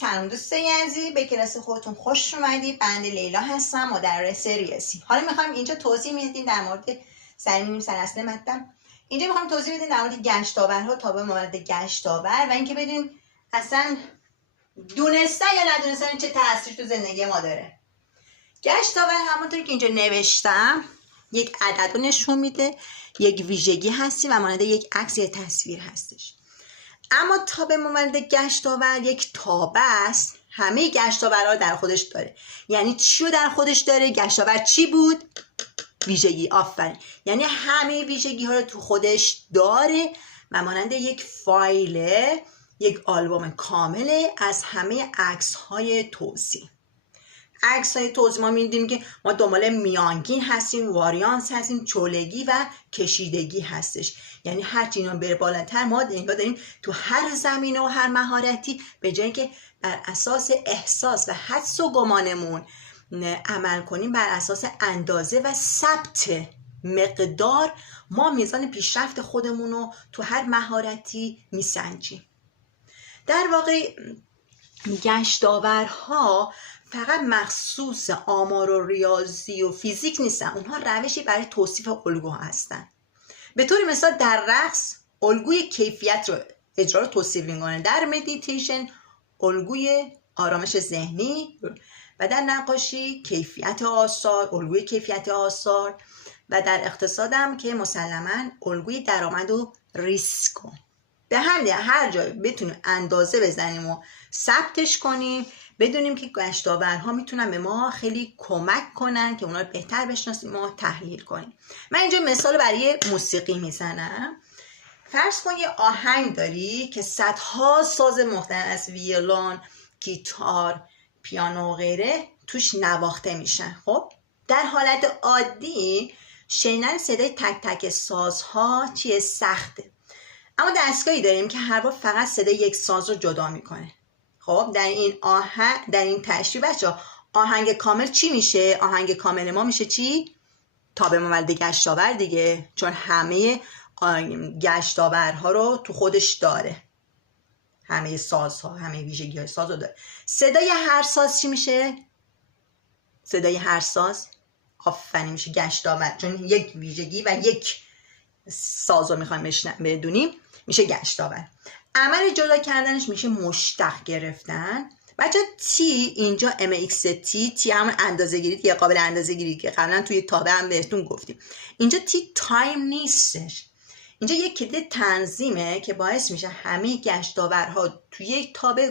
سلام دوستای عزیز، به کلاس خودتون خوش اومدید. بنده لیلا هستم، مدرس ریاضی. حالا میخوایم اینجا توضیح میدیم در مورد سر اصل مطلب. اینجا میخوایم توضیح بدیم در مورد گشتاورها، تابع مورد گشتاور و اینکه بدونیم اصلا دونستن یا ندونستن چه تأثیری تو زندگی ما داره. گشتاور همونطوری که اینجا نوشتم یک عدد رو نشون میده، یک ویژگی هستی و مانند یک عکس یا تصویر هستش. اما تابع مورد گشتاور یک تابع است، همه گشتاورها در خودش داره. یعنی چی رو در خودش داره؟ گشتاور چی بود؟ ویژگی. آفرین. یعنی همه ویژگی ها رو تو خودش داره و مانند یک فایل، یک آلبوم کامله از همه عکس های توزیع. عکس های توزیع ما می‌دیدیم که ما دنبال میانگین هستیم، واریانس هستیم، چولگی و کشیدگی هستش. یعنی هرچی اینا بره بالاتر ما انگار داریم تو هر زمینه و هر مهارتی به جایی که بر اساس احساس و حدس و گمانمون عمل کنیم، بر اساس اندازه و ثبت مقدار ما میزان پیشرفت خودمون رو تو هر مهارتی میسنجیم. در واقع گشتاورها فقط مخصوص آمار و ریاضی و فیزیک نیستن، اونها روشی برای توصیف الگوها هستن. به طور مثال در رقص الگوی کیفیت رو اجرا رو توصیف می‌کنه، در مدیتیشن الگوی آرامش ذهنی و در نقاشی کیفیت آثار، الگوی کیفیت آثار و در اقتصادم که مسلماً الگوی درآمد و ریسک. به همین هر جای بتونیم اندازه بزنیم و ثبتش کنیم، بدونیم که گشتاورها میتونن به ما خیلی کمک کنن که اونا رو بهتر بشناسیم و تحلیل کنیم. من اینجا مثال برای موسیقی میزنم. فرض کن یه آهنگ داری که صدها ساز مختلف از ویولون، گیتار، پیانو و غیره توش نواخته میشن. خب در حالت عادی شنیدن صدای تک تک سازها چیه؟ سخته. اما دستگاهی داریم که هر بار فقط صدای یک ساز رو جدا میکنه. خب در این تشریح بچه‌ها آهنگ کامل چی میشه؟ آهنگ کامل ما میشه چی؟ تابع مورد گشتاور دیگه، چون همه گشتاورها رو تو خودش داره، همه سازها، همه ویژگی های ساز رو داره. صدای هر ساز چی میشه؟ صدای هر ساز آفرین میشه گشتاور، چون یک ویژگی و یک ساز رو میخوایم بدونیم میشه گشتاور. عمل جدا کردنش میشه مشتق گرفتن. بچه تی اینجا تی همون اندازه گیری، یه قابل اندازه گیری که قبلا توی تابع هم بهتون گفتیم. اینجا تی تایم نیستش، اینجا یک کلید تنظیمه که باعث میشه همه گشتاورها توی یک تابع